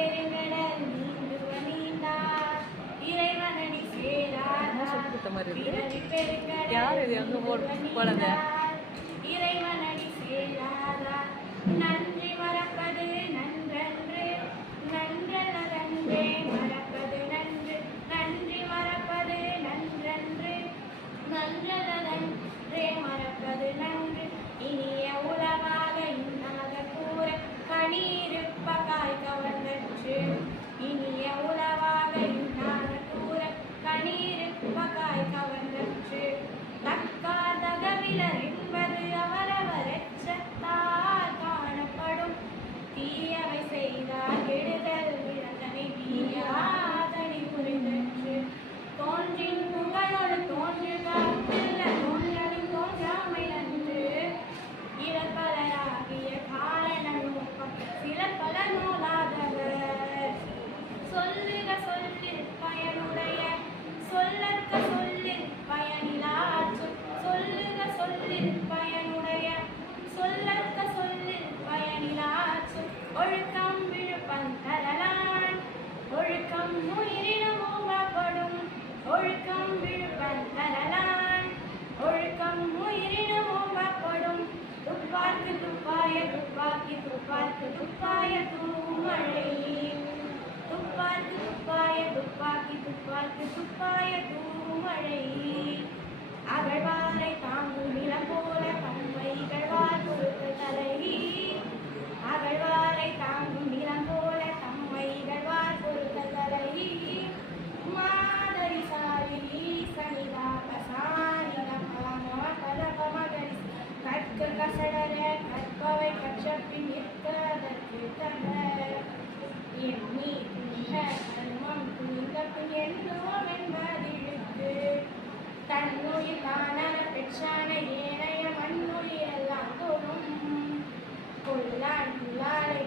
பெருங்கடல் நீந்துவ நீந்தார் இறைவனடி சேராதார் பிறவி பெருங்கடல் நீந்துவ நீந்தார் இறைவனடி சேராதார் நன்றி மறப்பது நன்றன்று நன்றனதன்றே மறப்பது நன்று நன்றி மறப்பது நன்றன்று நன்றனதன்றே மறப்பது நன்று இனிய உலகாக இன்னாத கூற கணீருப்ப காய் கவர்ந்தற்று இனிய உலகாக இன்னாத கூற கணீருப்ப காய் கவர்ந்தற்று தக்கார் தகவிலர் என்பது அவரவர் எச்சத்தால் காணப்படும் தீயவை செய்தார் கெடுதல் விழந்தனை தீயாதனி புரிந்தற்று தோன்றின் புகழோடு தோன்றுகாப்பில்ல தோன்றலும் தோன்றாமை நன்று இறப்பலராகிய காரண நோக்கம் சில பல நூலாதவர் சொல்லுக சொல்லில் பயனுடைய சொல்லற்க சொல்லில் பயனிலாற்றும் சொல்லுக சொல்லில் பயனுடைய சொல்லற்க சொல்லில் பயனிலாற்றும் ஒழுக்கம் விழுப்பம் தரலான் ஒழுக்கம் உயிரினம் ஓம்பப்படும் ஒழுக்கம் விழுப்பம் தரலான் ஒழுக்கம் உயிரினம் ஓம்பப்படும் துப்பார்க்கு துப்பாய துப்பாக்கி துப்பார்க்கு துப்பாய தூமழை துப்பார்க்கு துப்பாய துப்பாக்கி துப்பார்க்கு துப்பாய தூமழை அகழ்வாரை தாங்கும் நிலம் போல தம்மைகழ்வார் பொறுத்த தலை அகழ்வாரை தாங்கும் நிலம் போல தம்மைகழ்வார் பொறுத்த தலை மாதரி சாரி சனிதா பசானிதா பலம பலபமகரி கற்க கசடர கற்பவை கற்றப்பின் நிற்கதற்கு தர எண்ணி துணிக கர்மம் துணிந்த பின் எண்ணுவோம் என்பதிழுத்து தன்னுயிர் தானர பெற்றான ஏனைய மண்ணுயிரெல்லாம் தோறும் கொள்ளான் புல்லாலை